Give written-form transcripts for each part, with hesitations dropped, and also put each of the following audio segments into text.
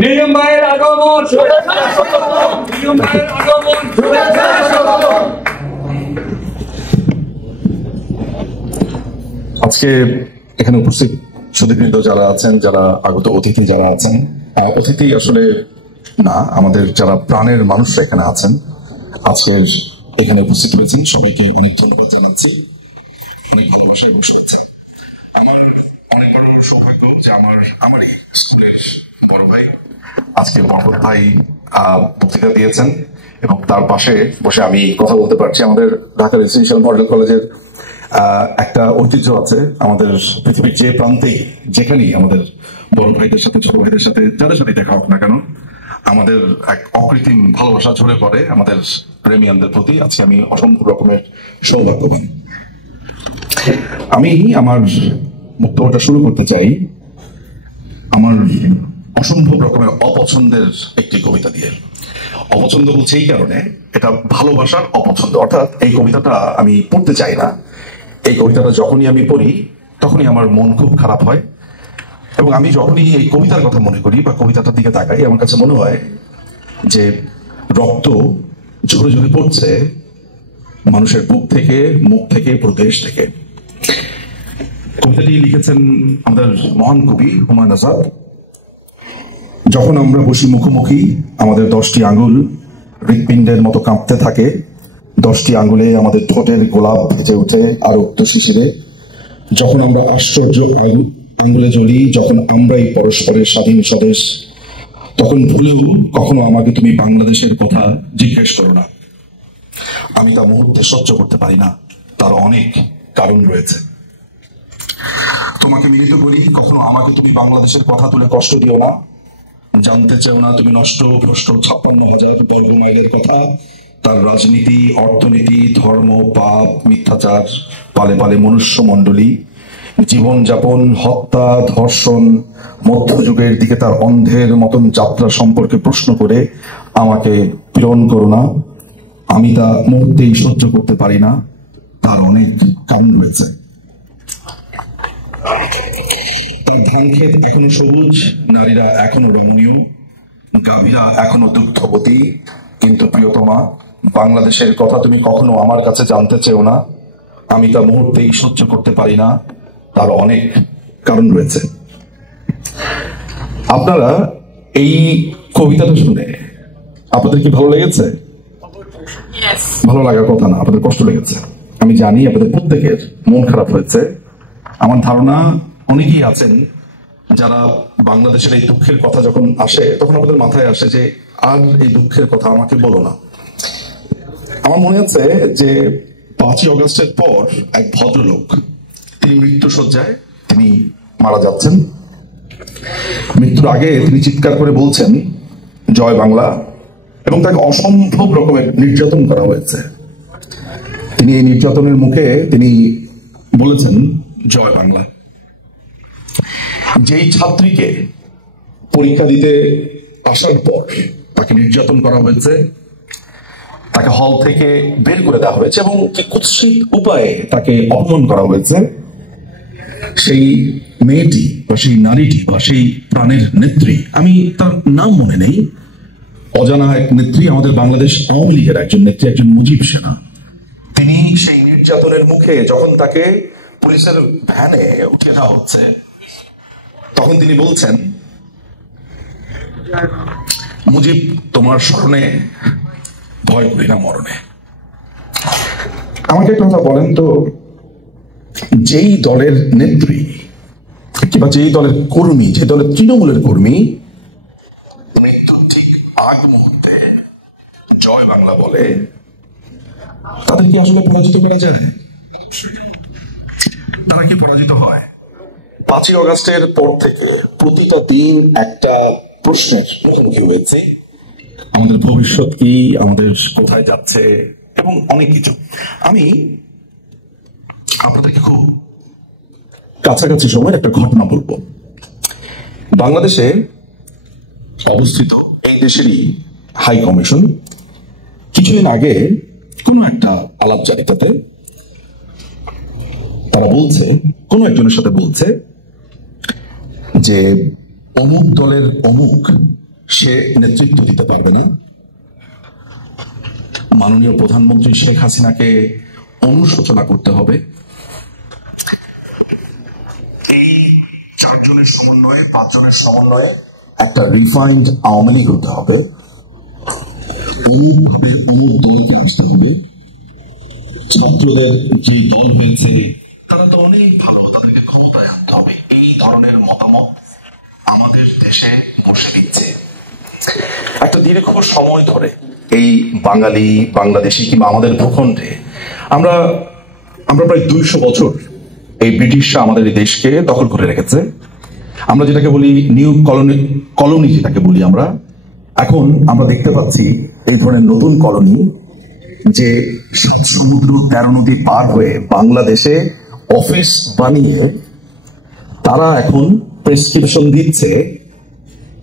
নিয়ম ভাইয়ের আগমন, আজকে এখানে উপস্থিত সুধীবৃন্দ যারা আছেন, যারা আগত অতিথি যারা আছেন, অতিথি আসলে না, আমাদের যারা প্রাণের মানুষরা এখানে আছেন, আজকের এখানে উপস্থিত হয়েছেন সবাইকে অনেক ধন্যবাদ জানাচ্ছি। অনেক ভালোবাসা বসেছে। অনেক বড় সৌভাগ্য যে আমার এই স্কুলের বড় ভাই আজকে বরকত ভাই বক্তৃতা দিয়েছেন এবং তার পাশে বসে আমি কথা বলতে পারছি। আমাদের ঢাকা রেসিডেন্সিয়াল মডেল কলেজের একটা ঐতিহ্য আছে, আমাদের পৃথিবীর যে প্রান্তেই যেখানেই আমাদের বড় ভাইদের সাথে ছোট ভাইদের সাথে যাদের সাথে দেখা হোক না কেন, আমাদের এক অকৃত্রিম ভালোবাসা ঝরে পড়ে আমাদের প্রেমিয়ানদের প্রতি। আজকে আমি অসংখ্য রকমের সৌভাগ্যবান। আমি আমার বক্তব্যটা শুরু করতে চাই আমার অসম্ভব রকমের অপছন্দের একটি কবিতা দিয়ে। অপছন্দ বলছে এই কারণে, এটা ভালোবাসার অপছন্দ, অর্থাৎ এই কবিতাটা আমি পড়তে চাই না। এই কবিতাটা যখনই আমি পড়ি তখনই আমার মন খুব খারাপ হয় এবং আমি যখনই এই কবিতার কথা মনে করি বা কবিতাটার দিকে তাকাই, আমার কাছে মনে হয় যে রক্ত ঝরে ঝরে পড়ছে মানুষের বুক থেকে, মুখ থেকে, পুরো দেশ থেকে। কবিতাটি লিখেছেন আমাদের মহান কবি হুমায়ুন আজাদ। যখন আমরা বসি মুখোমুখি, আমাদের 10টি আঙ্গুল হৃৎপিণ্ডের মতো কাঁপতে থাকে, 10টি আঙ্গুলে আমাদের ঠোঁটের গোলাপ ভেজে ওঠে আরক্ত শিশিরে। যখন আমরা আশ্চর্য আঙ্গুলে জ্বলি, যখন আমরাই পরস্পরের স্বাধীন স্বদেশ, তখন ভুলেও কখনো আমাকে তুমি বাংলাদেশের কথা জিজ্ঞেস করো না। আমি তা মুহূর্তে সহ্য করতে পারি না, তার অনেক কারণ রয়েছে। তোমাকে মিলিত করি, কখনো আমাকে তুমি বাংলাদেশের কথা তুলে কষ্ট দিও না। জানতে চেও না তুমি নষ্ট ভ্রষ্ট 56,000 বর্গ মাইলের কথা, তার রাজনীতি, অর্থনীতি, ধর্ম, পাপ, মিথ্যাচার, পালে পালে মনুষ্য মণ্ডলী, জীবনযাপন, হত্যা, ধর্ষণ, মধ্যযুগের দিকে তার অন্ধের মতন যাত্রা সম্পর্কে প্রশ্ন করে আমাকে পীড়ন করো না। আমি তা মুহূর্তেই সহ্য করতে পারি না, তার অনেক কারণ রয়েছে। তার ধান ক্ষেত এখনো সবুজ, নারীরা এখনো রমণীয়, গাভীরা এখনো দুগ্ধবতী, কিন্তু প্রিয়তমা, বাংলাদেশের কথা তুমি কখনো আমার কাছে জানতে চেও না। আমি তা মুহূর্তেই সহ্য করতে পারি না, তার অনেক কারণ রয়েছে। আপনারা এই কবিতাটা শুনে আপনাদের কি ভালো লেগেছে? ভালো লাগার কথা না, আপনাদের কষ্ট লেগেছে। আমি জানি আপনাদের প্রত্যেকের মন খারাপ হয়েছে। আমার ধারণা অনেকেই আছেন যারা বাংলাদেশের এই দুঃখের কথা যখন আসে তখন আমাদের মাথায় আসে যে আর এই দুঃখের কথা আমাকে বলো না। আমার মনে আছে যে 5ই অগস্টের পর এক ভদ্রলোক, তিনি মৃত্যুশয্যায় তিনি মারা যাচ্ছেন। মৃত্যুর আগে তিনি চিৎকার করে বলছেন জয় বাংলা, এবং তাকে অসম্ভব রকমের নির্যাতন করা হয়েছে। তিনি এই নির্যাতনের মুখে তিনি বলেছেন জয় বাংলা। যেই ছাত্রীকে পরীক্ষা দিতে আসার পর তাকে নির্যাতন করা হয়েছে, তাকে হল থেকে বের করে দেওয়া হয়েছে এবং কুৎসিত উপায়ে তাকে অপমান করা হয়েছে, সেই মেয়েটি বা সেই নারীটি বা সেই প্রাণের নেত্রী, আমি তার নাম মনে নেই, অজানা এক নেত্রী, আমাদের বাংলাদেশ আওয়ামী লীগের একজন নেত্রী, একজন মুজিব সেনা, তিনি সেই নির্যাতনের মুখে যখন তাকে পুলিশের ভ্যানে উঠিয়ে দেওয়া হচ্ছে তখন তিনি বলছেন মুজিব তোমার স্মরণে ভয় করি না মরণে। আমাকে একটা কথা বলেন তো, যেই দলের নেত্রী কিংবা যেই দলের কর্মী, যে দলের তৃণমূলের কর্মী মৃত্যুর ঠিক আগ মুহূর্তে জয় বাংলা বলে, তাদের কি আসলে পরাজিত করা যায়? তারা কি পরাজিত হয়? 5ই অগস্টের পর থেকে প্রতিটা দিন একটা প্রশ্নের মুখোমুখি হয়েছে, আমাদের ভবিষ্যৎ কি, আমাদের কোথায় যাচ্ছে, এবং অনেক কিছু। আমি আপনাদেরকে খুব কাছাকাছি সময়ের একটা ঘটনা বলবো। বাংলাদেশে অবস্থিত এই দেশেরই হাই কমিশন কিছুদিন আগে কোনো একটা আলাপচারিতাতে তারা বলছে, কোন একজনের সাথে বলছে যে অমুক দলের অমুক সে নেতৃত্ব দিতে পারবে না, মাননীয় প্রধানমন্ত্রী শেখ হাসিনাকে অনুশোচনা করতে হবে। এই 4 জনের সমন্বয়ে, 5 জনের সমন্বয়ে একটা রিফাইন্ড আওয়ামী লীগ হতে হবে, অনুভাবে অমুক দলকে আসতে হবে। ছাত্রদের যে দল হয়েছে তারা তো অনেক ভালো, তাদেরকে ক্ষমতায় আনতে হবে, এই ধরনের মতামত আমাদের দেশে বসে দিচ্ছে। একটা দীর্ঘ সময় ধরে এই বাঙালি, বাংলাদেশি কিংবা আমাদের ভূখণ্ডে আমরা প্রায় 200 বছর এই ব্রিটিশরা আমাদের এই দেশকে দখল করে রেখেছে। আমরা যেটাকে বলি নিউ কলোনি যেটাকে বলি আমরা, এখন আমরা দেখতে পাচ্ছি এই ধরনের নতুন কলোনি যে সমুদ্র 13 নদী পার হয়ে বাংলাদেশে অফিস বানিয়ে তারা এখন প্রেসক্রিপশন দিচ্ছে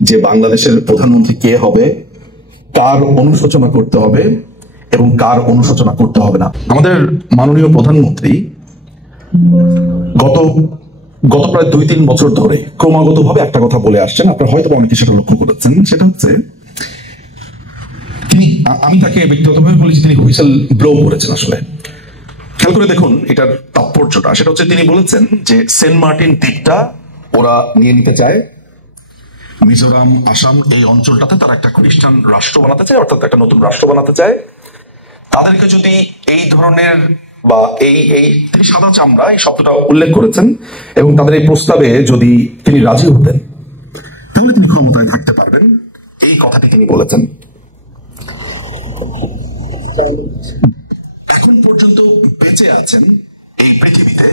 যে বাংলাদেশের প্রধানমন্ত্রী কে হবে, কার অনুশোচনা করতে হবে এবং কার অনুশোচনা করতে হবে না। আমাদের মাননীয় প্রধানমন্ত্রী গত প্রায় 2-3 বছর ধরে ক্রমাগতভাবে একটা কথা বলে আসছেন, আপনারা হয়তো অনেকে সেটা লক্ষ্য করেছেন। সেটা হচ্ছে আমি তাকে ব্যক্তিগতভাবে বলেছি তিনি হুইসেল ব্লো করেছেন। আসলে খেয়াল করে দেখুন এটার তাৎপর্যটা, সেটা হচ্ছে তিনি বলেছেন যে সেন্ট মার্টিন দ্বীপটা ওরা নিয়ে নিতে চায়, মিজোরাম, আসাম এই অঞ্চলটাতে তারা একটা খ্রিস্টান রাষ্ট্র বানাতে চায়, অর্থাৎ একটা নতুন রাষ্ট্র বানাতে চায়। তাদেরকে যদি এই ধরনের বা এই তিনি সাদা চামড়া এই শব্দটা উল্লেখ করেছেন এবং তাদের এই প্রস্তাবে যদি তিনি রাজি হতেন তাহলে তিনি ক্ষমতায় থাকতে পারবেন, এই কথাটি তিনি বলেছেন। এখন পর্যন্ত বেঁচে আছেন এই পৃথিবীতে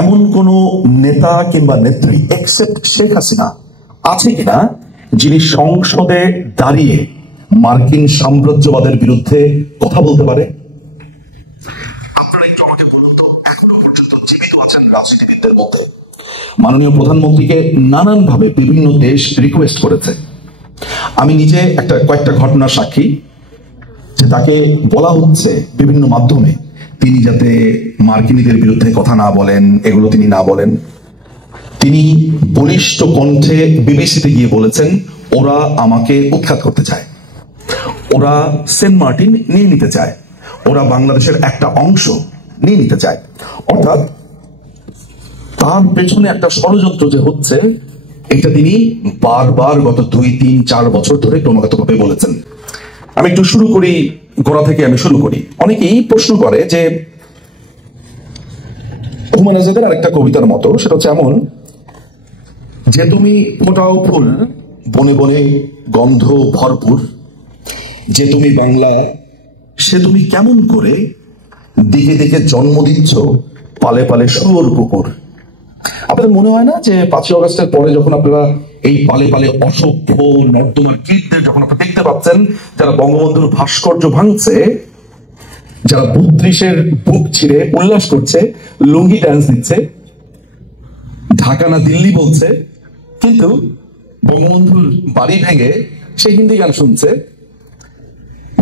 এমন কোন নেতা কিংবা নেত্রী এক্সেপ্ট শেখ হাসিনা আছে কিনা যিনি সংসদে দাঁড়িয়ে মার্কিন সাম্রাজ্যবাদের বিরুদ্ধে কথা বলতে পারে? আপনারা একটু আমাকে বলুন তো, এখনো পর্যন্ত জীবিত আছেন রাজনীতিবিদদের মধ্যে? মাননীয় প্রধানমন্ত্রীকে নানানভাবে বিভিন্ন দেশ রিকোয়েস্ট করেছে। আমি নিজে কয়েকটা ঘটনার সাক্ষী যে তাকে বলা হচ্ছে বিভিন্ন মাধ্যমে তিনি যাতে মার্কিনীদের বিরুদ্ধে কথা না বলেন, এগুলো তিনি না বলেন। তিনি বলিষ্ঠ কণ্ঠে বিবিসিতে গিয়ে বলেছেন ওরা আমাকে উৎখাত করতে চায়, ওরা সেন্ট মার্টিন নিয়ে নিতে চায়, ওরা বাংলাদেশের একটা অংশ নিয়ে নিতে চায়। অর্থাৎ তার পেছনে একটা ষড়যন্ত্র যে হচ্ছে এটা তিনি বারবার গত 2-3-4 বছর ধরে ক্রমাগতভাবে বলেছেন। আমি একটু শুরু করি, গোড়া থেকে আমি শুরু করি। অনেকেই প্রশ্ন করে যে হুমায়ুন আজাদের আরেকটা কবিতার মতো, সেটা হচ্ছে এমন যে তুমি ফোটাও ফুল বনে বনে গন্ধ ভরপুর, যে তুমি বাংলা সে তুমি কেমন করে দিকে দিকে জন্ম দিচ্ছ পালে পালে শুয়োর কুকুর। আপনাদের মনে হয় না যে 5ই আগস্টের পরে যখন আপনারা এই পালে পালে অসভ্য নর্দমার কীটদের যখন আপনারা দেখতে পাচ্ছেন, যারা বঙ্গবন্ধুর ভাস্কর্য ভাঙছে, যারা 32-এর বুক ছিঁড়ে উল্লাস করছে, লুঙ্গি ডান্স দিচ্ছে, ঢাকা না দিল্লি বলছে, কিন্তু বঙ্গবন্ধুর বাড়ি ভেঙে সে হিন্দি গান শুনছে,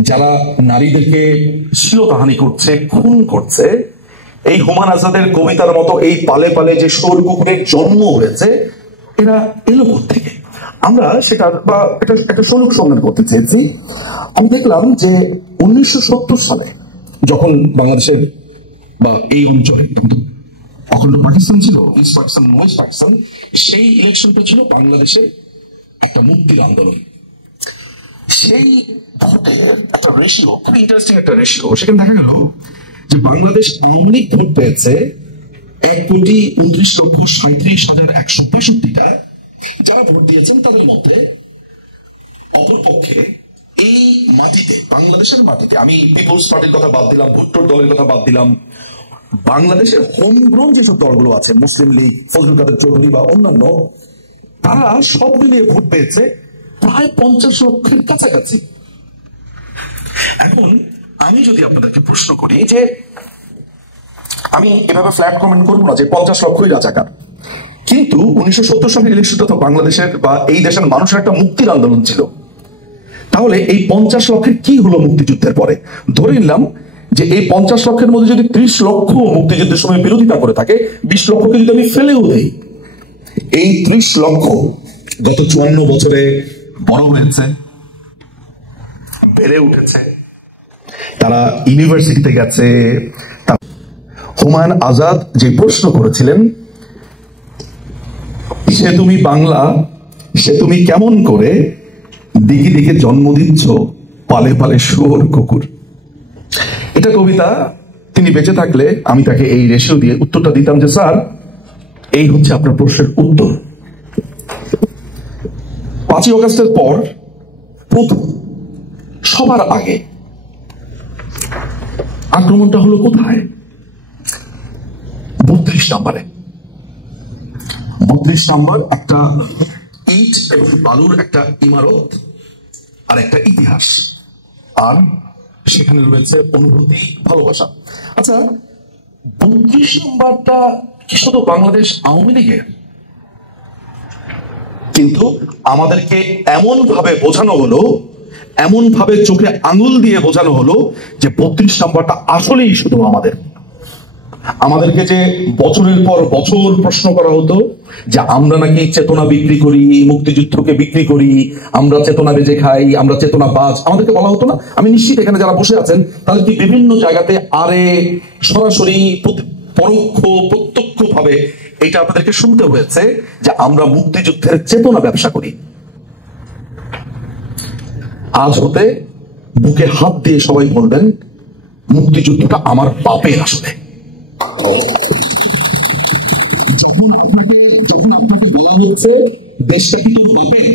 যারা নারীদেরকে শ্লীলতাহানি করছে, খুন করছে, এই হুমায়ুন আজাদের কবিতার মতো এই পালে পালে যে শুয়োর কুকুরের জন্ম হয়েছে, এরা এলো থেকে আমরা সেটা বা এটা একটা শোলক সংজ্ঞান করতে চেয়েছি। আমি দেখলাম যে 1970 সালে যখন বাংলাদেশের বা এই অঞ্চলে অখণ্ড পাকিস্তান ছিল, ইস্ট পাকিস্তান, ওয়েস্ট পাকিস্তান, সেই ইলেকশনটা ছিল বাংলাদেশের একটা মুক্তির আন্দোলন। সেই ভোটের একটা রেশিও, খুবই ইন্টারেস্টিং একটা রেশিও, সেখানে দেখা গেল যে বাংলাদেশ আওয়ামী ভোট পেয়েছে 1,29,37,165টা। যারা ভোট দিয়েছেন তাদের মধ্যে অপরপক্ষে এই মাটিতে, বাংলাদেশের মাটিতে, আমি পিপলস পার্টির কথা বাদ দিলাম, ভুট্টোর দলের কথা বাদ দিলাম, বাংলাদেশের হোমগ্রাউন্ড যেসব দলগুলো আছে, মুসলিম লীগ, ফজলুল কাদের চৌধুরী বা অন্যান্য, তারা সব মিলিয়ে ভোট পেয়েছে প্রায় 50 লক্ষের কাছাকাছি। এখন আমি যদি আপনাদেরকে প্রশ্ন করি যে, আমি এভাবে ফ্ল্যাট কমেন্ট করবো না যে 50 লক্ষই রাজাকার, কিন্তু 1970 সালের ইলেকশনটা তো বাংলাদেশের বা এই দেশের মানুষের একটা মুক্তির আন্দোলন ছিল। তাহলে এই 50 লক্ষের কি হলো মুক্তিযুদ্ধের পরে? ধরে নিলাম যে এই 50 লক্ষের মধ্যে যদি 30 লক্ষ মুক্তিযুদ্ধের সময় বিরোধিতা করে থাকে, 20 লক্ষকে যদি আমি ফেলেও দেই, এই 30 লক্ষ গত 54 বছরে বড় হয়েছে, বেড়ে উঠেছে, তারা ইউনিভার্সিটিতে গেছে। হুমায়ুন আজাদ যে প্রশ্ন করেছিলেন, সে তুমি বাংলা, সে তুমি কেমন করে দিকে দিকে জন্ম দিচ্ছ পালে পালে শুয়োর কুকুর, এটা কবিতা। তিনি বেঁচে থাকলে আমি তাকে এই রেশিও দিয়ে উত্তরটা দিতাম যে স্যার, এই হচ্ছে আপনার প্রশ্নের উত্তর। 5ই অগাস্টের পর প্রথম সবার আগে আক্রমণটা হলো কোথায়? 32 নম্বরে। 32 নম্বর একটা ইট এবং বালুর একটা ইমারত আর একটা ইতিহাস, আর সেখানে রয়েছে অনুভূতি, ভালোবাসা। আচ্ছা, 32 নম্বরটা কি শুধু বাংলাদেশ আওয়ামী লীগের? কিন্তু আমাদেরকে এমন ভাবে বোঝানো হলো, এমন ভাবে চোখে আঙুল দিয়ে বোঝানো হলো যে 32 নম্বরটা আসলেই শুধু আমাদের। আমাদেরকে যে বছরের পর বছর প্রশ্ন করা হতো যে আমরা নাকি চেতনা বিক্রি করি, মুক্তিযুদ্ধকে বিক্রি করি, আমরা চেতনা বেজে খাই, আমরা চেতনা বাজ, আমাদেরকে বলা হতো না? আমি নিশ্চিত এখানে যারা বসে আছেন তাদেরকে বিভিন্ন জায়গাতে আরে সরাসরি পরোক্ষ প্রত্যক্ষ ভাবে এটা আপনাদেরকে শুনতে হয়েছে যে আমরা মুক্তিযুদ্ধের চেতনা ব্যবসা করি। আজ হতে বুকে হাত দিয়ে সবাই বলবেন মুক্তিযুদ্ধটা আমার বাপের। আসলে যখন আপনাকে বলা হচ্ছে দেশটা কি তোর বাপের,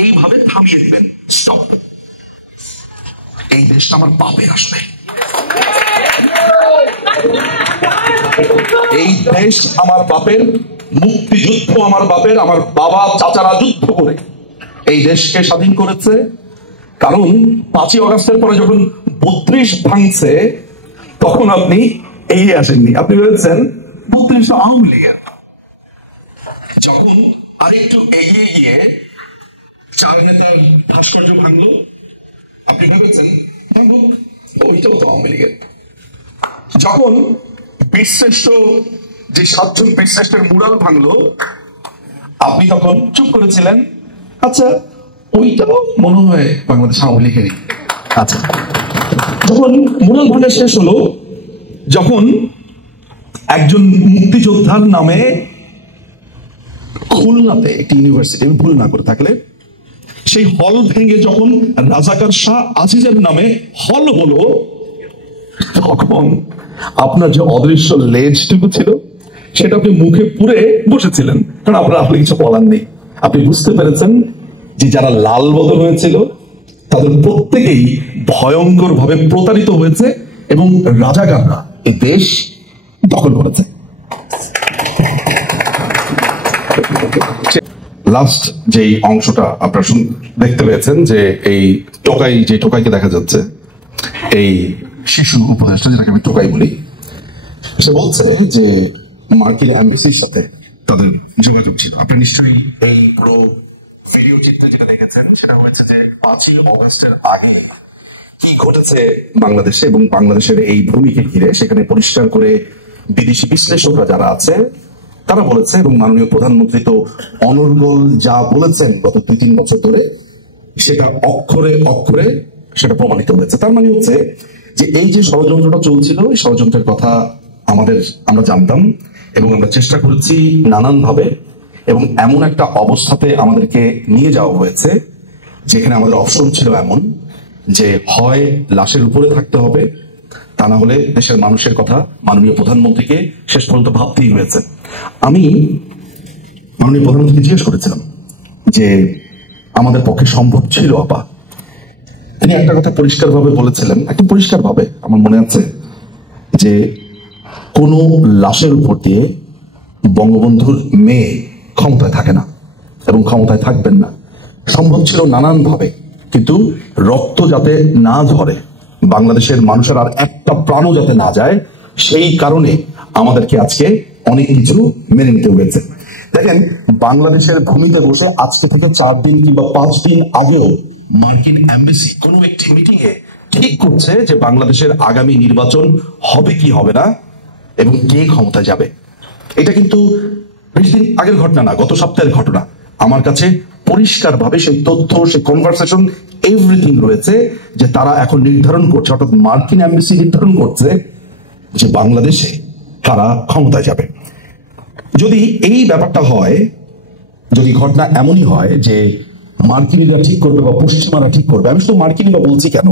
এইভাবে থামিয়ে দিবেন, স্টপ, এই দেশটা আমার বাপের। আসলে এই দেশ আমার বাপের, মুক্তিযুদ্ধ আমার বাপের। আমার বাবা চাচারা যুদ্ধ করে এই দেশকে স্বাধীন করেছে। কারণ 5ই অগাস্টের পরে যখন 32 ভাঙছে তখন আপনি এগিয়ে আসেননি, আপনি ভেবেছেন 32 আওয়ামী লীগের। যখন আরেকটু এগিয়ে গিয়ে 4 নেতার ভাস্কর্য ভাঙলো, আপনি ভেবেছেন ওইটাও তো আওয়ামী লীগের। যখন বীরশ্রেষ্ঠ যে 7 জন বীরশ্রেষ্ঠের মুরাল ভাঙলো, আপনি তখন চুপ করেছিলেন, আচ্ছা ওইটাও মনে হয় বাংলাদেশ আওয়ামী লীগেরই। আচ্ছা, যখন মুরাল ভাঙা শেষ হলো, যখন একজন মুক্তিযোদ্ধার নামে খুলনাতে একটি ইউনিভার্সিটি, আমি ভুল না করে থাকলে, সেই হল ভেঙে যখন রাজাকার শাহ আজিজের নামে হল হলো, তখন আপনার যে অদৃশ্য লেজটুকু ছিল সেটা আপনি মুখে পুরে বসেছিলেন, কারণ আপনার আসলে কিছু বলার নেই। আপনি বুঝতে পেরেছেন যে যারা লাল বদল হয়েছিল তাদের প্রত্যেকেই ভয়ঙ্কর ভাবে প্রতারিত হয়েছে এবং রাজাকাররা এই দেশ দখল করেছে। লাস্ট যেই অংশটা আপনারা দেখতে পেয়েছেন যে এই টোকাই, যে টোকাইকে দেখা যাচ্ছে, এই শিশু উপদেষ্টা, যেটাকে আমি টোকাই বলি, সে বলছে যে মার্কিন এমবেসির সাথে তাদের যোগাযোগ ছিল। আপনি নিশ্চয়ই এই পুরো ভিডিও চিত্রে যেটা দেখেছেন সেটা হয়েছে যে 5ই অগাস্টের আগে কি ঘটেছে বাংলাদেশে এবং বাংলাদেশের এই ভূমিকে ঘিরে। সেখানে পরিষ্কার করে বিদেশি বিশ্লেষকরা যারা আছে তারা বলেছে, এবং মাননীয় প্রধানমন্ত্রী তো অনর্গল যা বলেছেন গত 2-3 বছর ধরে, সেটা অক্ষরে অক্ষরে সেটা প্রমাণিত হয়েছে। তার মানে হচ্ছে যে এই যে ষড়যন্ত্রটা চলছিল, এই ষড়যন্ত্রের কথা আমরা জানতাম এবং আমরা চেষ্টা করেছি নানান ভাবে, এবং এমন একটা অবস্থাতে আমাদেরকে নিয়ে যাওয়া হয়েছে যেখানে আমাদের অপশন ছিল এমন যে হয় লাশের উপরে থাকতে হবে, তা না হলে দেশের মানুষের কথা মাননীয় প্রধানমন্ত্রীকে শেষ পর্যন্ত ভাবতেই হয়েছে। আমি মাননীয় প্রধানমন্ত্রীকে জিজ্ঞেস করেছিলাম যে আমাদের পক্ষে সম্ভব ছিল আপা? তিনি একটা কথা পরিষ্কারভাবে বলেছিলেন, একদম পরিষ্কারভাবে, আমার মনে আছে, যে কোন লাশের উপর দিয়ে বঙ্গবন্ধুর মেয়ে ক্ষমতায় থাকে না এবং ক্ষমতায় থাকবেন না। সম্ভব ছিল নানান ভাবে, কিন্তু রক্ত যাতে না ঝরে, বাংলাদেশের মানুষের আর একটা প্রাণও যাতে না যায়, সেই কারণে আমাদেরকে আজকে অনেক কিছু মেনে নিতে হয়েছে। দেখেন, বাংলাদেশের ভূমিতে বসে আজকে থেকে 4 দিন কিংবা 5 দিন আগেও মার্কিন এমবেসি কোনো একটি মিটিং এ ঠিক করছে যে বাংলাদেশের আগামী নির্বাচন হবে কি হবে না এবং কে ক্ষমতা যাবে। এটা কিন্তু বেশি দিন আগের ঘটনা না, গত সপ্তাহের ঘটনা। আমার কাছে পরিষ্কারভাবে সেই তথ্য, সেই কনভারসেশন, এভরিথিং রয়েছে যে তারা এখন নির্ধারণ করছে, অর্থাৎ মার্কিন এমবাসি নির্ধারণ করছে যে বাংলাদেশে তারা ক্ষমতায় যাবে। যদি এই ব্যাপারটা হয়, যদি ঘটনা এমনই হয় যে মার্কিনীরা ঠিক করবে বা পশ্চিমারা ঠিক করবে, আমি শুধু মার্কিনীরা বলছি কেন,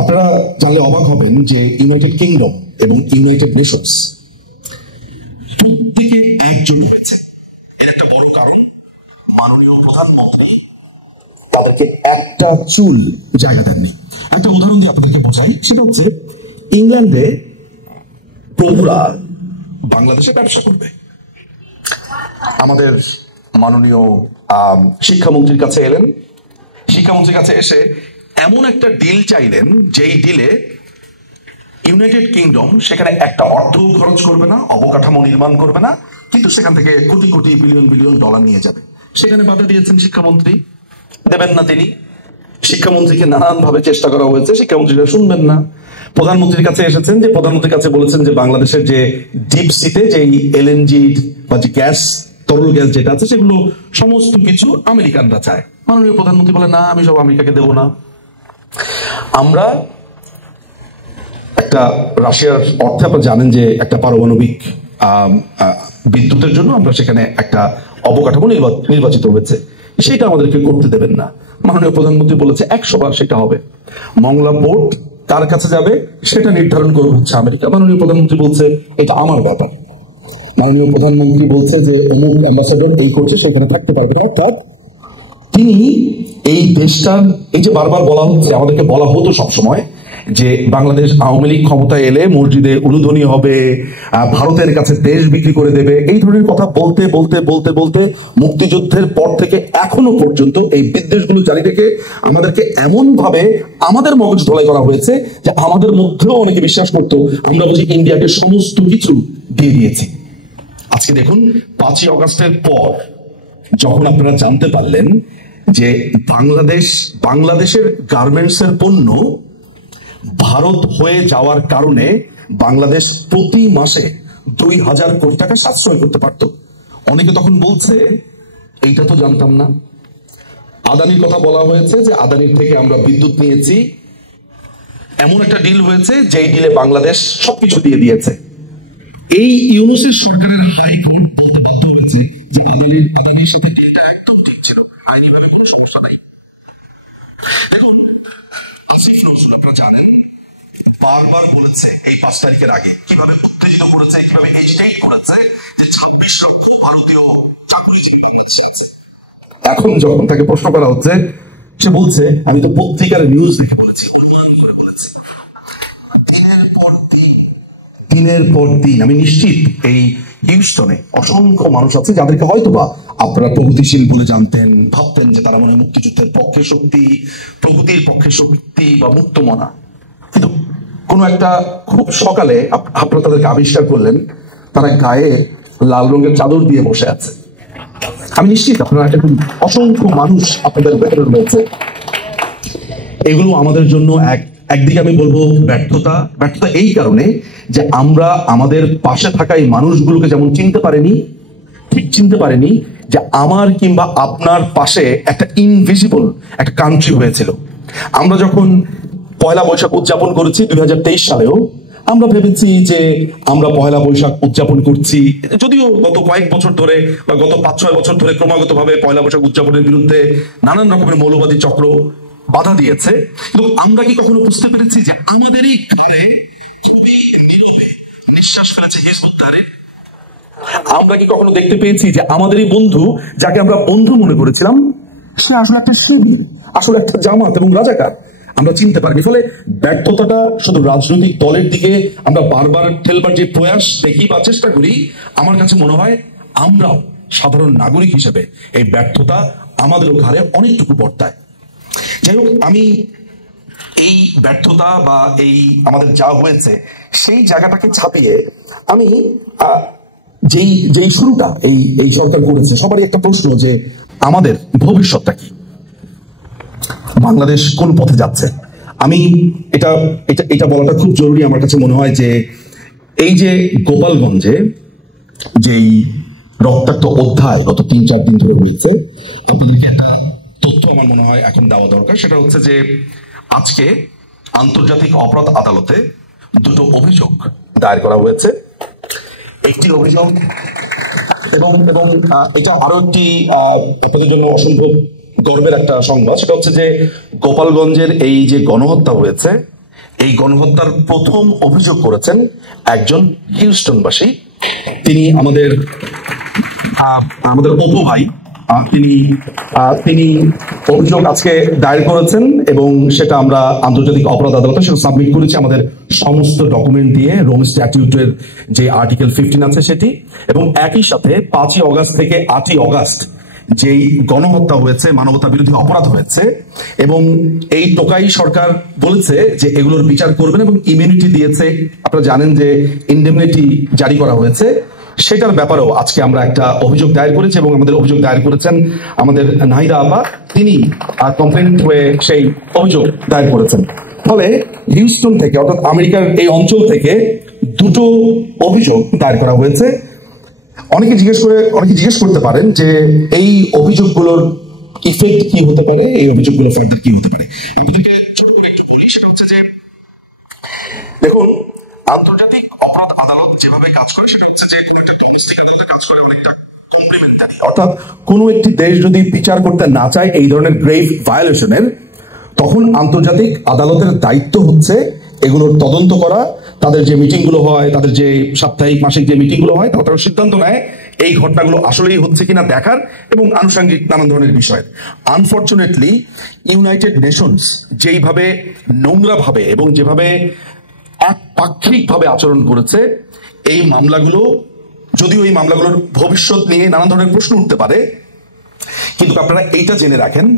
আপনারা জানলে অবাক হবেন যে ইউনাইটেড কিংডম এবং ইউনাইটেড নেশনস প্রত্যেকে একজোট হয়েছে। এর একটা বড় কারণ, মাননীয় প্রধানমন্ত্রী তাদেরকে একটা চুল জায়গা দেননি। একটা উদাহরণ দিয়ে আপনাদেরকে বোঝাই, সেটা হচ্ছে ইংল্যান্ডে প্রভুরা বাংলাদেশে ব্যবসা করবে। আমাদের মাননীয় শিক্ষামন্ত্রীর কাছে এলেন, শিক্ষামন্ত্রীর কাছে এসে এমন একটা ডিল চাইলেন যেই ডিলে ইউনাইটেড কিংডম সেখানে একটা অর্থ খরচ করবে না, অবকাঠামো নির্মাণ করবে না, কিন্তু সেখান থেকে crore crore billion billion dollar নিয়ে যাবে। সেখানে বাধা দিয়েছেন শিক্ষামন্ত্রী, দেবেন না তিনি। শিক্ষামন্ত্রীকে নানান ভাবে চেষ্টা করা হয়েছে, শিক্ষামন্ত্রীরা শুনবেন না। প্রধানমন্ত্রীর কাছে এসেছেন, যে প্রধানমন্ত্রীর কাছে বলেছেন যে বাংলাদেশের যে ডিপ সিতে যে এলএনজি বা যে গ্যাস, তরল গ্যাস যেটা আছে, সেগুলো সমস্ত কিছু আমেরিকানরা চায়। মাননীয় প্রধানমন্ত্রী বলে, না, আমি সব আমেরিকাকে দেব না। আমরা একটা রাশিয়ার অর্থে আপনারা জানেন যে একটা পারমাণবিক বিদ্যুতের জন্য আমরা সেখানে একটা অবকাঠামো নির্বাচিত হয়েছে, সেটা আমাদেরকে করতে দেবেন না। মাননীয় প্রধানমন্ত্রী বলেছে 100 বার সেটা হবে। মংলা পোর্ট কার কাছে যাবে সেটা নির্ধারণ করবে হচ্ছে আমেরিকা। মাননীয় প্রধানমন্ত্রী বলছে এটা আমার ব্যাপার। মাননীয় প্রধানমন্ত্রী বলছে যে অমুক অ্যাম্বাসেডর এই করছে, সেখানে থাকতে পারবে। অর্থাৎ তিনি এই দেশটার, এই যে বারবার বলা হচ্ছে, আমাদেরকে বলা হতো সবসময় যে বাংলাদেশ আওয়ামী লীগ ক্ষমতায় এলে মসজিদে উলুধ্বনি হবে, ভারতের কাছে দেশ বিক্রি করে দেবে, এই ধরনের কথা বলতে বলতে বলতে বলতে মুক্তিযুদ্ধের পর থেকে এখনো পর্যন্ত এই বিদ্বেষগুলো জারি রেখে আমাদেরকে এমন ভাবে আমাদের মগজ ধোলাই করা হয়েছে যে আমাদের মধ্যেও অনেকে বিশ্বাস করতো আমরা বুঝি ইন্ডিয়াকে সমস্ত কিছু দিয়ে দিয়েছি। আজকে দেখুন, 5ই আগস্টের পর যখন আপনারা জানতে পারলেন যে বাংলাদেশের গার্মেন্টসের পণ্য ভারত হয়ে যাওয়ার কারণে বাংলাদেশ প্রতি মাসে 2000 কোটি টাকা সাশ্রয় করতে পারত, অনেকে তখন বলছে এইটা তো জানতাম না। আদানির কথা বলা হয়েছে যে আদানির থেকে আমরা বিদ্যুৎ নিয়েছি, এমন একটা ডিল হয়েছে যেই ডিলে বাংলাদেশ সবকিছু দিয়ে দিয়েছে। এই ইউনূসের সরকারের হাইকোর্ট বলতে বাধ্য হয়েছে যে আদানির সাথে ডিলটা একদম ঠিক ছিল, আইনিভাবে কোনো সমস্যা নাই। এখন আসিফ নজরুল আপনারা জানেন বারবার বলেছে এই 5 তারিখের আগে, কিভাবে উত্তেজিত করেছে, কিভাবে এজিটেট করেছে যে 26 লক্ষ ভারতীয় চাকরিজীবী বাংলাদেশে আছে। এখন যখন তাকে প্রশ্ন করা হচ্ছে, সে বলছে আমি তো পত্রিকার নিউজ দেখে বলেছি, অনুমান করে বলেছি। দিনের পর দিন আমি নিশ্চিত এই হিউস্টনে অসংখ্য মানুষ আছে যাদেরকে হয়তোবা আপনারা প্রগতিশীল বলে জানতেন, ভাবতেন যে তারা মনে মুক্তিযুদ্ধের পক্ষে শক্তি, প্রগতির পক্ষে শক্তি বা মুক্তমনা, কিন্তু কোন একটা খুব সকালে আপনারা তাদেরকে আবিষ্কার করলেন তারা গায়ে লাল রঙের চাদর দিয়ে বসে আছে। আমি নিশ্চিত আপনারা অসংখ্য মানুষ আপনাদের ভেতরে রয়েছে। এগুলো আমাদের জন্য একদিকে আমি বলবো ব্যর্থতা এই কারণে যে আমরা আমাদের পাশে থাকা এই মানুষগুলোকে যেমন চিনতে পারিনি যে আমার কিংবা আপনার পাশে একটা ইনভিজিবল একটা কান্ট্রি হয়েছিল। আমরা যখন পয়লা বৈশাখ উদযাপন করেছি 2023 সালেও, আমরা ভেবেছি যে আমরা পয়লা বৈশাখ উদযাপন করছি, যদিও গত কয়েক বছর ধরে বা গত 5-6 বছর ধরে ক্রমাগত ভাবে পয়লা বৈশাখ উদযাপনের বিরুদ্ধে নানান রকমের মৌলবাদী চক্র বাধা দিয়েছে, কিন্তু আমরা কি কখনো বুঝতে পেরেছি যে আমাদেরই ঘরে খুবই নীরবে নিঃশ্বাস ফেলেছে হিজবুত তাহরির? আমরা কি কখনো দেখতে পেয়েছি যে আমাদেরই বন্ধু, যাকে আমরা বন্ধু মনে করেছিলাম, সে আসলে একটা শিবির, আসলে একটা জামাত এবং রাজাকার? আমরা চিনতে পারিনি। ফলে ব্যর্থতাটা শুধু রাজনৈতিক দলের দিকে আমরা বারবার ঠেলবার যে প্রয়াস দেখি বা চেষ্টা করি, আমার কাছে মনে হয় আমরাও সাধারণ নাগরিক হিসেবে এই ব্যর্থতা আমাদেরও ঘাড়ে অনেকটুকু বর্তায়। যাই হোক, আমি এই ব্যর্থতা বা এই আমাদের যা হয়েছে সেই জায়গাটাকে ছাপিয়ে আমি যেই শুরুটা এই সরকার করেছে, সবারই একটা প্রশ্ন যে আমাদের ভবিষ্যৎটা কি, বাংলাদেশ কোন পথে যাচ্ছে? আমি এটা এটা এটা বলাটা খুব জরুরি আমার কাছে মনে হয় যে এই যে গোপালগঞ্জে যেই রক্তাক্ত অধ্যায় গত 3-4 দিন ধরে হয়েছে, আপনাদেরকে একটা তথ্য আমার মনে হয় এখন দেওয়া দরকার। সেটা হচ্ছে যে আজকে আন্তর্জাতিক অপরাধ আদালতে দুটো অভিযোগ দায়ের করা হয়েছে। একটি অভিযোগ এবং এবং এটা আরো একটি আপনাদের জন্য অসম্ভব গর্বের একটা সংবাদ, সেটা হচ্ছে যে গোপালগঞ্জের এই যে গণহত্যা হয়েছে, এই গণহত্যার প্রথম অভিযোগ করেছেন একজন হিউস্টনবাসী। তিনি আমাদের অপু ভাই, তিনি অভিযোগ আজকে দায়ের করেছেন এবং সেটা আমরা আন্তর্জাতিক অপরাধ আদালতে সেটা সাবমিট করেছি আমাদের সমস্ত ডকুমেন্ট দিয়ে, রোম স্ট্যাটিউটের যে আর্টিকেল 15 আছে সেটি, এবং একই সাথে 5ই অগাস্ট থেকে 8ই অগাস্ট যেই গণহত্যা হয়েছে, মানবতা বিরোধী অপরাধ হয়েছে, এবং এই টোকাই সরকার বলেছে যে এগুলোর বিচার করবেন এবং ইমিউনিটি দিয়েছে। আপনারা জানেন যে ইনডেমনিটি জারি করা হয়েছে, সেটার ব্যাপারেও আজকে আমরা একটা অভিযোগ দায়ের করেছি এবং আমাদের অভিযোগ দায়ের করেছেন আমাদের নাহিদা আপা, তিনি কমপ্লেন্ট হয়ে সেই অভিযোগ দায়ের করেছেন। ফলে হিউস্টন থেকে অর্থাৎ আমেরিকার এই অঞ্চল থেকে দুটো অভিযোগ দায়ের করা হয়েছে। অনেকে জিজ্ঞেস করতে পারেন যে এই অভিযোগগুলোর ইফেক্ট কি হতে পারে, এই অভিযোগগুলোর ফার্দার কি হতে পারে। ছোট করে একটু বলি, সেটা হচ্ছে যে দেখুন, আন্তর্জাতিক অপরাধ আদালত যেভাবে কাজ করে সেটা হচ্ছে যে একটা ডোমেস্টিক আদালতের কাজ করে অনেকটা কমপ্লিমেন্টারি, অর্থাৎ কোনো একটি দেশ যদি বিচার করতে না চায় এই ধরনের গ্রেভ ভায়োলেশনের, তখন আন্তর্জাতিক আদালতের দায়িত্ব হচ্ছে এগুলোর তদন্ত করা, তাদের যে মিটিং গুলো হয়, তাদের যে সাপ্তাহিক মাসিক যে মিটিং গুলো হয়, তারা সিদ্ধান্ত নেয় এই ঘটনাগুলো আসলেই হচ্ছে কিনা দেখার, এবং আনুষঙ্গিক নানান ধরনের বিষয়। আনফরচুনেটলি ইউনাইটেড নেশনস যেইভাবে নোংরা ভাবে এবং যেভাবে একপাক্ষিক ভাবে আচরণ করেছে, এই মামলাগুলো, যদিও এই মামলাগুলোর ভবিষ্যৎ নিয়ে নানান ধরনের প্রশ্ন উঠতে পারে, কিন্তু আপনারা এইটা জেনে রাখেন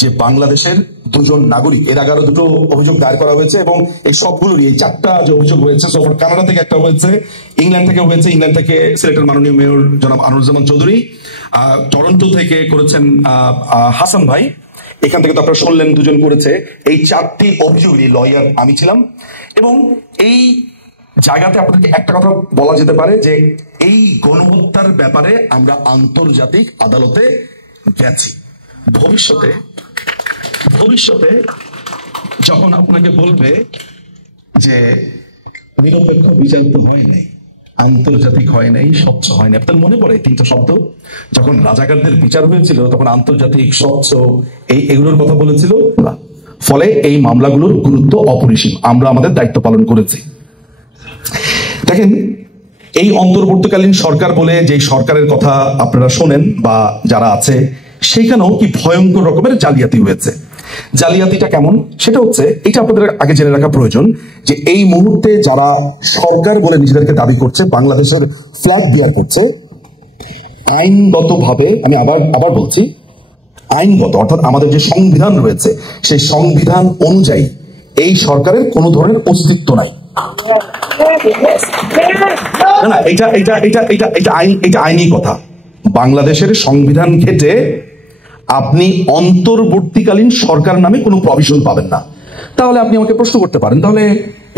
যে বাংলাদেশের দুজন নাগরিক, এর আগে দুটো অভিযোগ দায়ের করা হয়েছে এবং এই সবগুলোরই, এই 4টা যে অভিযোগ হয়েছে, কানাডা থেকে একটা হয়েছে, ইংল্যান্ড থেকে হয়েছে, ইংল্যান্ড থেকে সিলেটের মাননীয় মেয়র জনাব আনোয়ারুজ্জামান চৌধুরী, টরন্টো থেকে করেছেন হাসান ভাই, এখান থেকে তো আপনারা শুনলেন দুজন করেছে। এই 4টি অভিযোগই লয়ার আমি ছিলাম, এবং এই জায়গাতে আপনাদেরকে একটা কথা বলা যেতে পারে যে এই গণহত্যার ব্যাপারে আমরা আন্তর্জাতিক আদালতে গেছি। ভবিষ্যতে যখন আপনাকে বলবে যে নিরপেক্ষ বিচার তো হয়নি, আন্তর্জাতিক হয় নাই, স্বচ্ছ হয় না, আপনার মনে পড়ে 3টা শব্দ? যখন রাজাকারদের বিচার হয়েছিল তখন আন্তর্জাতিক, স্বচ্ছ, এগুলোর কথা বলেছিল। ফলে এই মামলাগুলোর গুরুত্ব অপরিসীম, আমরা আমাদের দায়িত্ব পালন করেছি। দেখেন, এই অন্তর্বর্তীকালীন সরকার বলে যে সরকারের কথা আপনারা শোনেন বা যারা আছে, সেখানেও কি ভয়ঙ্কর রকমের জালিয়াতি হয়েছে। জালিয়াতিটা কেমন সেটা হচ্ছে, এটা আপনাদের আগে জেনে রাখা প্রয়োজন যে এই মুহূর্তে যারা সরকার বলে নিজেদেরকে দাবি করছে, বাংলাদেশের ফ্ল্যাগ বিয়ার করছে, আইনগতভাবে, আমি আবার বলছি, আইনগত অর্থাৎ আমাদের যে সংবিধান রয়েছে সেই সংবিধান অনুযায়ী এই সরকারের কোনো ধরনের অস্তিত্ব নাই। না, এটা আইনি কথা। বাংলাদেশের সংবিধান ঘেঁটে আপনি অন্তর্বর্তীকালীন সরকার নামে কোনো প্রভিশন পাবেন না। তাহলে আপনি আমাকে প্রশ্ন করতে পারেন, তাহলে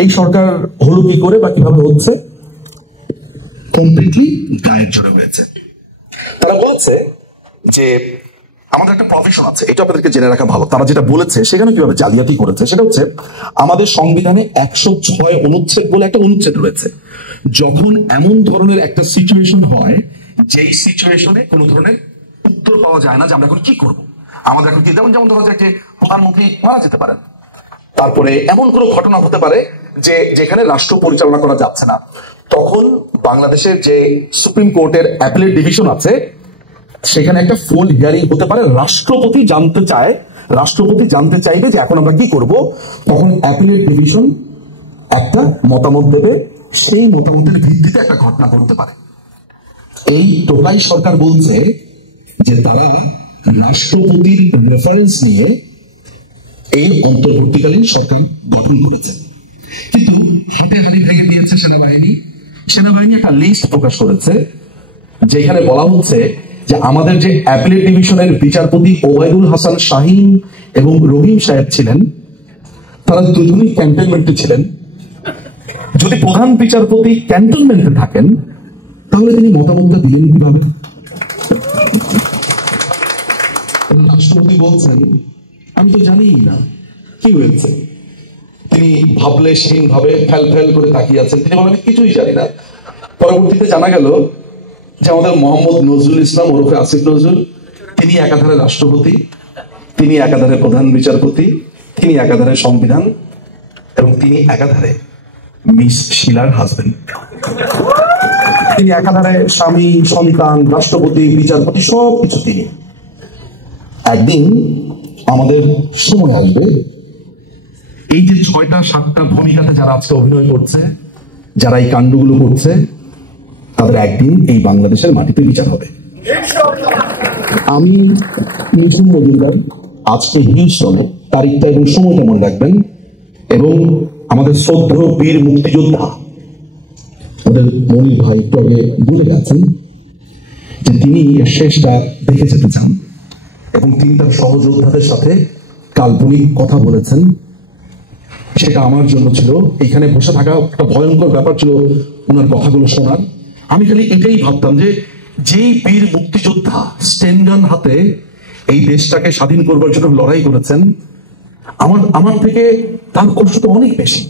এই সরকার হলো কি করে বা কিভাবে হচ্ছে? কমপ্লিটলি গায়ের জোরে হয়েছে। তারা বলছে যে আমাদের একটা প্রভিশন আছে, এটা আপনাদেরকে জেনে রাখা ভালো। তারা যেটা বলেছে সেখানে কিভাবে জালিয়াতি করেছে সেটা হচ্ছে, আমাদের সংবিধানে 106 অনুচ্ছেদ বলে একটা অনুচ্ছেদ রয়েছে। যখন এমন ধরনের একটা সিচুয়েশন হয়, যেই সিচুয়েশনে কোনো ধরনের উত্তর পাওয়া যায় না যে আমরা এখন কি করব, আমাদের এখন কি, যেমন ধরা যায় যে প্রধানমন্ত্রী মারা যেতে পারেন, তারপরে এমন কোনো ঘটনা হতে পারে যে যেখানে রাষ্ট্র পরিচালনা করা যাচ্ছে না, তখন বাংলাদেশের যে সুপ্রিম কোর্টের অ্যাপিলেট ডিভিশন আছে, সেখানে একটা ফুল হিয়ারিং হতে পারে। রাষ্ট্রপতি জানতে চাইবে যে এখন আমরা কি করব, তখন অ্যাপিলেট ডিভিশন একটা মতামত দেবে, সেই মতামতের ভিত্তিতে একটা ঘটনা ঘটতে পারে। এই টোকাই সরকার বলছে যে তারা রাষ্ট্রপতির রেফারেন্স নিয়ে এই অন্তর্বর্তীকালীন সরকার গঠন করেছে, কিন্তু হাতে হাড়ি ভেঙে দিয়েছে সেনাবাহিনী একটা লিস্ট প্রকাশ করেছে, যেখানে বলা হচ্ছে যে আমাদের যে অ্যাপিলেট ডিভিশনের বিচারপতি ওবায়দুল হাসান শাহিন এবং রহিম সাহেব ছিলেন, তারা দুজনেই ক্যান্টনমেন্টে ছিলেন। যদি প্রধান বিচারপতি ক্যান্টনমেন্টে থাকেন তাহলে তিনি মতামতটা দিলেন কিভাবে? রাষ্ট্রপতি বলছেন আমি তো জানি না কি হয়েছে। তিনি ভাবলে সিং ভাবে ফেল ফেল করে তাকিয়ে আছেন, তিনি বলেন কিছুই জানি না। পরবর্তীতে জানা গেল যে আমাদের মোহাম্মদ নজরুল ইসলাম ওরফে আসিফ নজরুল, তিনি একাধারে রাষ্ট্রপতি, তিনি একাধারে প্রধান বিচারপতি, তিনি একাধারে সংবিধান, এবং তিনি একাধারে মিস শিলার হাজবেন্ড। তিনি একাধারে স্বামী, সন্তান, রাষ্ট্রপতি, বিচারপতি, সবকিছু তিনি। একদিন আমাদের সময় আসবে, এই যে 6টা 7টা ভূমিকাতে যারা আজকে অভিনয় করছে, যারা এই কাণ্ডগুলো করছে, তাদের একদিন এই বাংলাদেশের মাটিতে বিচার হবে। আমি মিঠুন মজুমদার আজকে হিউস্টনে, তারিখটা এবং সময়টা মনে রাখবেন, এবং আমাদের শ্রদ্ধেয় বীর মুক্তিযোদ্ধা আমাদের মনির ভাই একটু আগে বলে গেছেন যে তিনি শেষটা দেখে যেতে চান, এবং তিনি তার সহযোদ্ধাদের সাথে কাল্পনিক কথা বলেছেন। সেটা আমার জন্য ছিল, এখানে বসে থাকা একটা ভয়ঙ্কর ব্যাপার ছিল ওনার কথাগুলো শোনার। আমি খালি এটাই ভাবতাম যে যেই বীর মুক্তিযোদ্ধা স্টেনগান হাতে এই দেশটাকে স্বাধীন করবার জন্য লড়াই করেছেন, আমার থেকে তার কষ্ট তো অনেক বেশি।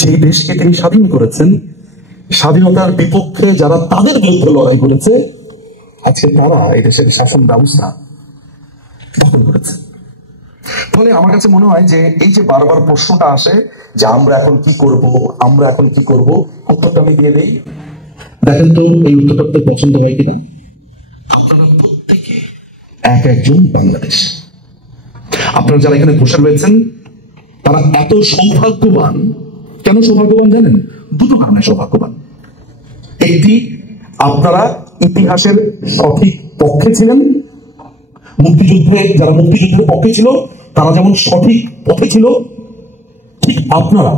যেই দেশকে তিনি স্বাধীন করেছেন, স্বাধীনতার বিপক্ষে যারা তাদের বিরুদ্ধে লড়াই করেছে, আজকে তারা এই দেশের শাসন ব্যবস্থা দখল করেছে। ফলে আমার কাছে মনে হয় যে এই যে বারবার প্রশ্নটা আসে যে আমরা এখন কি করব, আমরা এখন কি করব, উত্তরটা আমি দিয়ে দেই। দেখেন তো এই উত্তরটা আপনাদের পছন্দ হয় কিনা। আপনারা প্রত্যেকে এক একজন বাংলাদেশ। আপনারা যারা এখানে বসে রয়েছেন তারা এত সৌভাগ্যবান। কেন সৌভাগ্যবান জানেন? দুটো কারণে সৌভাগ্যবান। একটি, আপনারা ইতিহাসের সঠিক পক্ষে ছিলেন। মুক্তিযুদ্ধে যারা মুক্তিযুদ্ধের পক্ষে ছিল তারা যেমন সঠিক পথে ছিল, ঠিক আপনারা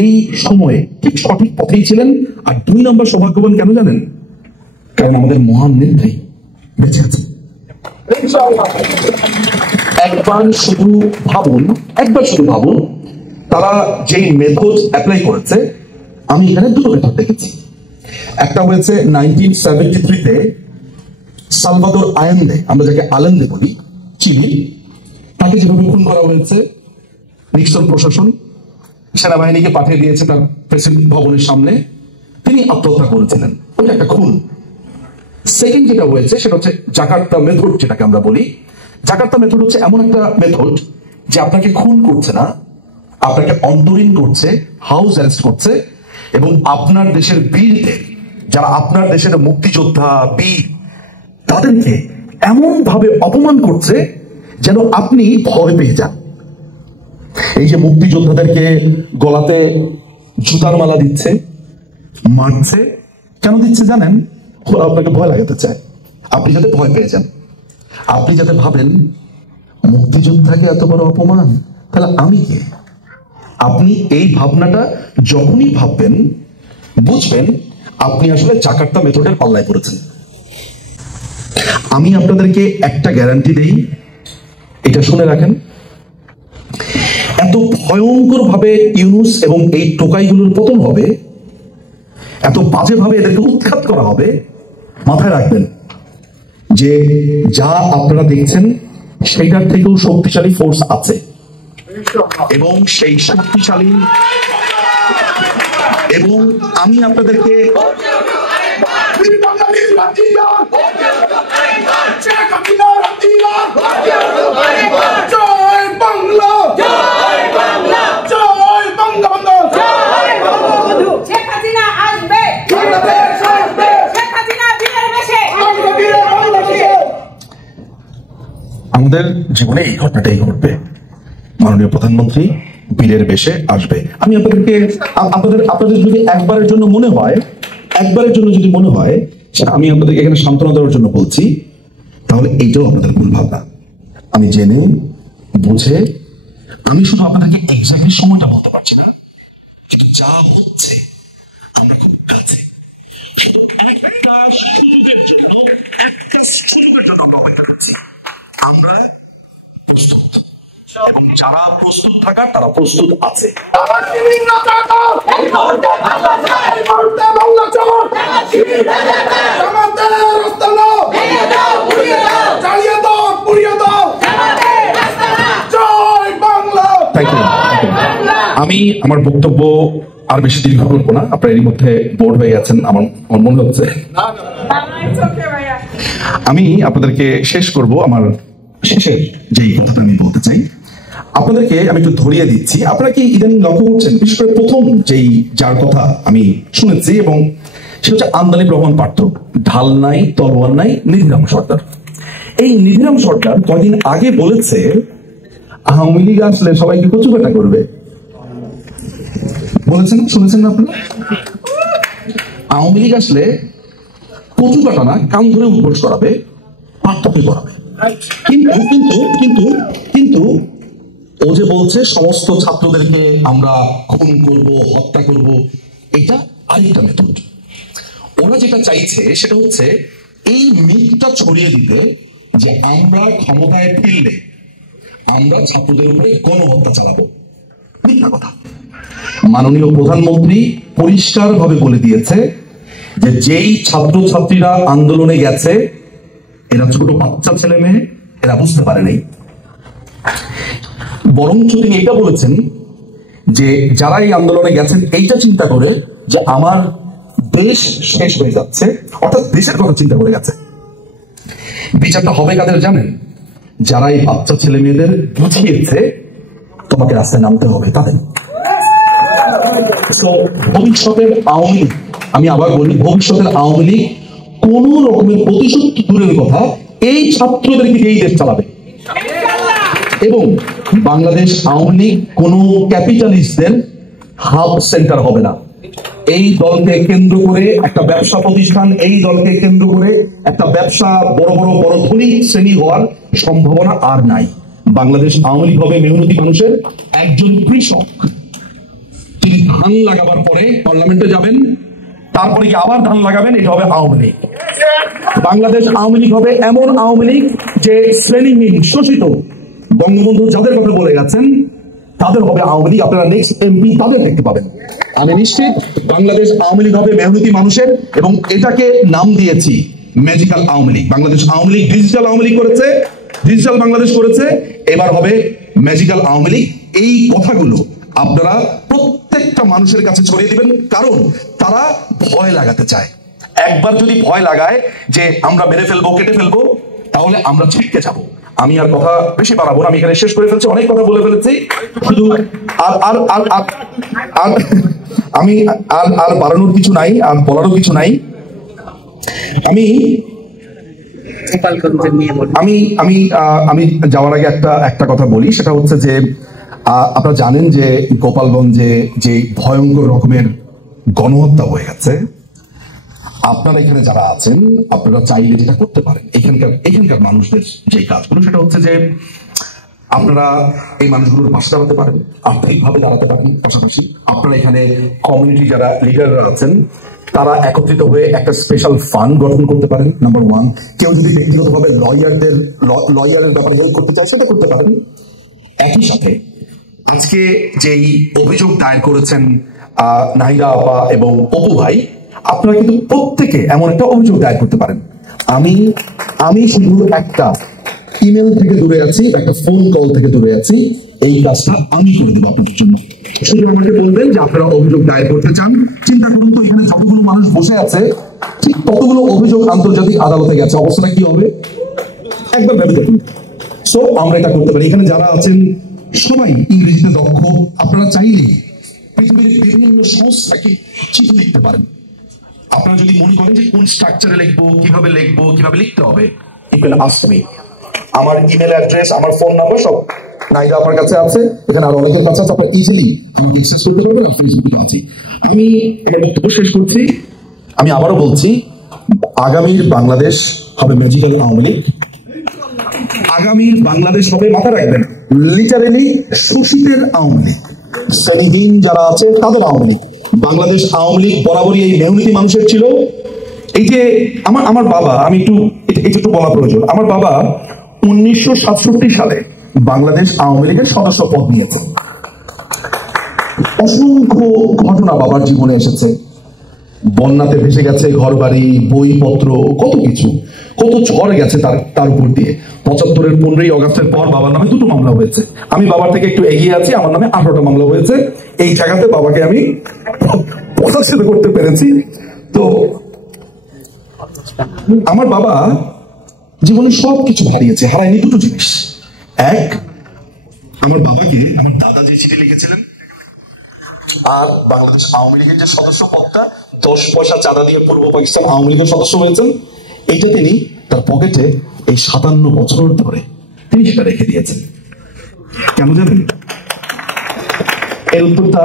এই সময়ে ঠিক সঠিক পথেই ছিলেন। আর 2 নম্বর সৌভাগ্যবান কেন জানেন? কারণ আমাদের মহান নেত্রী বেঁচে আছে। একবার শুধু ভাবুন তারা যেই মেথড অ্যাপ্লাই করেছে। আমি এখানে দুটো মেথড দেখেছি। একটা হয়েছে 1973-তে সালভাদর আয়েন্দে, আমরা যাকে আলেন্দে বলি, চিলি, তাকে যেভাবে খুন করা হয়েছে, নিক্সন প্রশাসন সেনাবাহিনীকে পাঠিয়ে দিয়েছে তার প্রেসিডেন্ট ভবনের সামনে, তিনি আত্মহত্যা করেছিলেন। ওটা একটা খুন। সেকেন্ড যেটা হয়েছে সেটা হচ্ছে জাকার্তা মেথড, যেটাকে আমরা বলি। জাকার্তা মেথড হচ্ছে এমন একটা মেথড যে আপনাকে খুন করছে না, আপনাকে অন্তরীণ করছে, হাউস অ্যারেস্ট করছে, এবং আপনার দেশের বীরদের, যারা আপনার দেশের মুক্তিযোদ্ধা বীর, তাদেরকে এমন ভাবে অপমান করছে যেন আপনি ভয় পেয়ে যান। এই যে মুক্তিযোদ্ধাদেরকে গলাতে জুতার মালা দিচ্ছে, মারছে, কেন দিচ্ছে জানেন? আপনাকে ভয় লাগাতে চায়, আপনি যাতে ভয় পেয়ে যান, আপনি যাতে ভাবেন মুক্তিযোদ্ধাকে এত বড় অপমান, তাহলে আমি কে? আপনি এই ভাবনাটা যখনই ভাববেন, বুঝবেন আপনি আসলে জাকার্তা মেথডের পাল্লায় পড়েছেন। আমি আপনাদেরকে একটা গ্যারান্টি দেই, এটা শুনে রাখেন, এত ভয়ঙ্কর ভাবে ইউনুস এবং এই টোকাইগুলোর পতন হবে, এত বাজে ভাবে এদেরকে উৎখাত করা হবে, মাথায় রাখবেন যে যা আপনারা দেখছেন সেটার থেকেও শক্তিশালী ফোর্স আছে, এবং সেই শক্তিশালী, এবং আমি আপনাদেরকে আমাদের জীবনে এই ঘটনাটাই ঘটবে। মাননীয় প্রধানমন্ত্রী বীরের বেশে আসবে। আমি আপনাদের যদি একবারের জন্য মনে হয়, সেটা আমি আপনাদেরকে এখানে সান্ত্বনা দেওয়ার জন্য বলছি, তাহলে এইটাও আপনাদের ভুল ভাবনা। আমি জেনে বুঝে, আমি শুধু আপনাদেরকে এক্স্যাক্টলি সময়টা বলতে পারছি না, কিন্তু যা হচ্ছে আমরা খুব কাছে। শুধু একটা সুযোগের জন্য আমরা অপেক্ষা করছি। আমরা প্রস্তুত। এবং যারা প্রস্তুত থাকার তারা প্রস্তুত আছে। আমি আমার বক্তব্য আর বেশি দীর্ঘ করবো না, আপনারা এর মধ্যে বোর্ড হয়ে গেছেন আমার মনে হচ্ছে। আমি আপনাদেরকে শেষ করব, আমার শেষের যেই কথাটা আমি বলতে চাই আপনাদেরকে আমি একটু ধরিয়ে দিচ্ছি। আপনারা কি ইদানিং লক্ষ্য করছেন, বিশেষ করে প্রথম যেই যার কথা আমি শুনেছি এবং সে হচ্ছে আন্দালিব রহমান পার্থ, ঢাল নাই তলোয়ার নাই নিধিরাম সরকার। এই নিধিরাম সরকার কয়দিন আগে বলেছে আওয়ামী লীগ আসলে সবাইকে কচুকাটা করবে। বলেছেন, শুনেছেন না আপনারা? আওয়ামী লীগ আসলে কচুকাটা না, কান ধরে উদ্ঘোষ করাবে, পার্থক্য করাবে। কিন্তু কিন্তু কিন্তু কিন্তু ও যে বলছে সমস্ত ছাত্রদেরকে আমরা খুন করব, হত্যা করব, এটা আরেকটা মেথড। ওরা যেটা চাইছে সেটা হচ্ছে এই মিথটা ছড়িয়ে দিতে যে আমরা ক্ষমতায় ফিরলে আমরা ছাত্রদের উপরে গণহত্যা চালাবো। মিথ্যা কথা। মাননীয় প্রধানমন্ত্রী পরিষ্কার ভাবে বলে দিয়েছে যে যেই ছাত্রছাত্রীরা আন্দোলনে গেছে এরা ছোট বাচ্চা ছেলে মেয়ে, এরা বুঝতে পারে নাই। বরঞ্চ তিনি এটা বলেছেন যে যারা এই আন্দোলনে গেছেন এইটা চিন্তা করে যে আমার দেশ শেষ হয়ে যাচ্ছে, অর্থাৎ দেশের কথা চিন্তা করে গেছে। বিচারটা হবে কাদের জানেন? যারা এই বাচ্চা ছেলে মেয়েদের বুঝিয়েছে তোমাকে রাস্তায় নামতে হবে, তাদের। ভবিষ্যতের আওয়ামী লীগ, আমি আবার বলি, ভবিষ্যতের আওয়ামী লীগ কোন রকমের প্রতিশোধ দূরের কথা এই ছাত্রদেরকে এই দেশ চালাবে। এবং বাংলাদেশ আওয়ামী লীগ কোন ক্যাপিটালিস্টদের হাব সেন্টার হবে না। এই দলকে কেন্দ্র করে একটা ব্যবসা প্রতিষ্ঠান, এই দলকে কেন্দ্র করে একটা ব্যবসা বড় ধনী শ্রেণী হওয়ার সম্ভাবনা আর নাই। বাংলাদেশ আওয়ামী লীগ হবে মেহনতি মানুষের একজন কৃষক। তিনি ধান লাগাবার পরে পার্লামেন্টে যাবেন, তারপরে কি আবার ধান লাগাবেন, এটা হবে আওয়ামী লীগ। বাংলাদেশ আওয়ামী লীগ হবে এমন আওয়ামী লীগ যে শ্রেণীহীন, শোষিত, বঙ্গবন্ধু যাদের কথা বলে গেছেন তাদের হবে আওয়ামী লীগ। আপনারা নেক্সট এমপি তাদের দেখতে পাবেন। আমি নিশ্চিত বাংলাদেশ আওয়ামী লীগ হবে মেহনতি মানুষের, এবং এটাকে নাম দিয়েছি ম্যাজিক্যাল আওয়ামী লীগ। বাংলাদেশ আওয়ামী লীগ ডিজিটাল আওয়ামী লীগ করেছে, ডিজিটাল বাংলাদেশ করেছে, এবার হবে ম্যাজিক্যাল আওয়ামী লীগ। এই কথাগুলো আপনারা প্রত্যেকটা মানুষের কাছে ছড়িয়ে দিবেন, কারণ তারা ভয় লাগাতে চায়। একবার যদি ভয় লাগায় যে আমরা মেরে ফেলবো, কেটে ফেলবো, তাহলে আমরা ছিটকে যাব। আমি আর কথা বেশি বাড়াবো না, আমি এখানে শেষ করে ফেলছি, অনেক কথা বলে ফেলেছি। শুধু আমি আর বাড়ানোর কিছু নাই, আর বলারও কিছু নাই। আমি যাওয়ার আগে একটা কথা বলি, সেটা হচ্ছে যে আপনারা জানেন যে গোপালগঞ্জে যে ভয়ঙ্কর রকমের গণহত্যা হয়ে গেছে। আপনারা এখানে যারা আছেন আপনারা চাইলে যেটা করতে পারেন, এখানকার মানুষদের যে কাজগুলো, সেটা হচ্ছে যে আপনারা এই মানুষগুলোর পাশে দাঁড়াতে পারেন, আর্থিকভাবে দাঁড়াতে পারেন। পাশাপাশি আপনারা এখানে কমিউনিটি যারা লিডাররা আছেন তারা একত্রিত হয়ে একটা স্পেশাল ফান্ড গঠন করতে পারেন। নাম্বার ওয়ান, কেউ যদি ব্যক্তিগতভাবে লয়ারের ব্যাপারে হেল্প করতে চায় সেটা করতে পারেন। একই সাথে আজকে যেই অভিযোগ দায়ের করেছেন নাহিরা আপা এবং অপু ভাই, আপনারা কিন্তু প্রত্যেকে এমন একটা অভিযোগ দায়ের করতে পারেন। আমি শুধু একটা ইমেল থেকে দূরে আছি, একটা ফোন কল থেকে দূরে আছি, এই কাজটা আমি করে দেবো আপনাদের জন্য। শুধু আমাকে বলবেন যে আপনারা অভিযোগ দায়ের করতে চান। চিন্তা করুন তো, এখানে যতগুলো মানুষ বসে আছে ঠিক ততগুলো অভিযোগ আন্তর্জাতিক আদালতে গেছে, অবস্থাটা কি হবে একবার ভেবে দেখুন। সো আমরা এটা করতে পারি। এখানে যারা আছেন সবাই ইংরেজিতে দক্ষ, আপনারা চাইলে পৃথিবীর বিভিন্ন সংস্থাকে চিঠি লিখতে পারেন। আপনারা যদি মনে করেন যে কোন স্ট্রাকচারে লিখবো, কিভাবে লিখতে হবে, আসবে। আমার ইমেল অ্যাড্রেস, আমার ফোন নাম্বার সব নাইরা আপনার কাছে আছে, এখানে আরো অনেকের কাছে আছে, আপনার ইজিলি অ্যাক্সেস করতে পারবেন। আমি এটা বক্তব্য শেষ করছি। আমি আবারও বলছি, আগামীর বাংলাদেশ হবে ম্যাজিক্যাল আওয়ামী লীগ। আগামীর বাংলাদেশ হবে, মাথা রাখবেন, লিটারেলি শোষিতের আওয়ামী লীগ। শ্রেণীহীন যারা আছে তাদের আওয়ামী লীগ। বাংলাদেশ আওয়ামী লীগ বরাবরই এই মেহনতি মানুষের ছিল। এই যে আমার বাবা, আমি একটু বলা প্রয়োজন, আমার বাবা 1967 সালে বাংলাদেশ আওয়ামী লীগের সদস্য পদ নিয়েছেন। অসংখ্য ঘটনা বাবার জীবনে এসেছে, বন্যাতে ভেসে গেছে ঘরবাড়ি, বইপত্র, কত কিছু, কত ঝড় গেছে তার উপর দিয়ে। 75-এর 15ই আগস্টের পর বাবার নামে 2টো মামলা হয়েছে। আমি বাবার থেকে একটু এগিয়ে আছি, আমার নামে 18টা মামলা হয়েছে। এই জায়গাতে বাবাকে আমি পদচ্যুত করতে পেরেছি। তো আমার বাবা জীবনে সবকিছু হারিয়েছে, হারায়নি 2টো জিনিস। এক, আমার বাবাকে আমার দাদা যে চিঠি লিখেছিলেন আর বাংলাদেশ আওয়ামী লীগের যে সদস্য পদটা 10 পয়সা চাঁদা দিয়ে পূর্ব পাকিস্তান আওয়ামী লীগের সদস্য হয়েছেন, এইটা তিনি তার পকেটে এই 57 বছর ধরে তিনি সেটা রেখে দিয়েছেন। কেন জানেন? এর উত্তরটা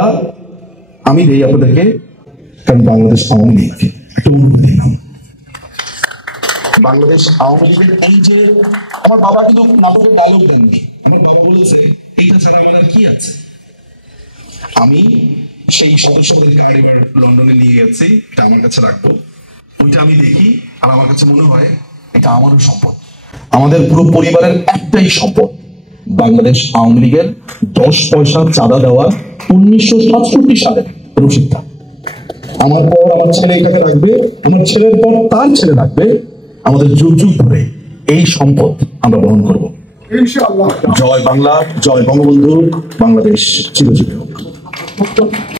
আমি দেই আপনাদেরকে, কারণ বাংলাদেশ আওয়ামী লীগ একটা অনুভূতি নাম। বাংলাদেশ আওয়ামী লীগের এই যে আমার বাবা কিন্তু নাটকের ডায়লগ দেননি, আমার বাবা বলেছে এইটা ছাড়া আমার আর কি আছে। আমি সেই সদস্যদের কার্ড এবার লন্ডনে নিয়ে গেছি, এটা আমার কাছে রাখবো। ওইটা আমি দেখি আর আমার কাছে মনে হয় এটা আমারও সম্পদ, আমাদের পুরো পরিবারের একটাই সম্পদ। বাংলাদেশ আওয়ামী লীগের 10 পয়সা চাঁদা দেওয়া 1967 সালের রসিদটা। আমার পর আমার ছেলে এটাকে রাখবে, আমার ছেলের পর তার ছেলে রাখবে। আমাদের যুগ যুগ ধরে এই সম্পদ আমরা বহন করবো ইনশাআল্লাহ। জয় বাংলা, জয় বঙ্গবন্ধু, বাংলাদেশ চিরজীবী হোক।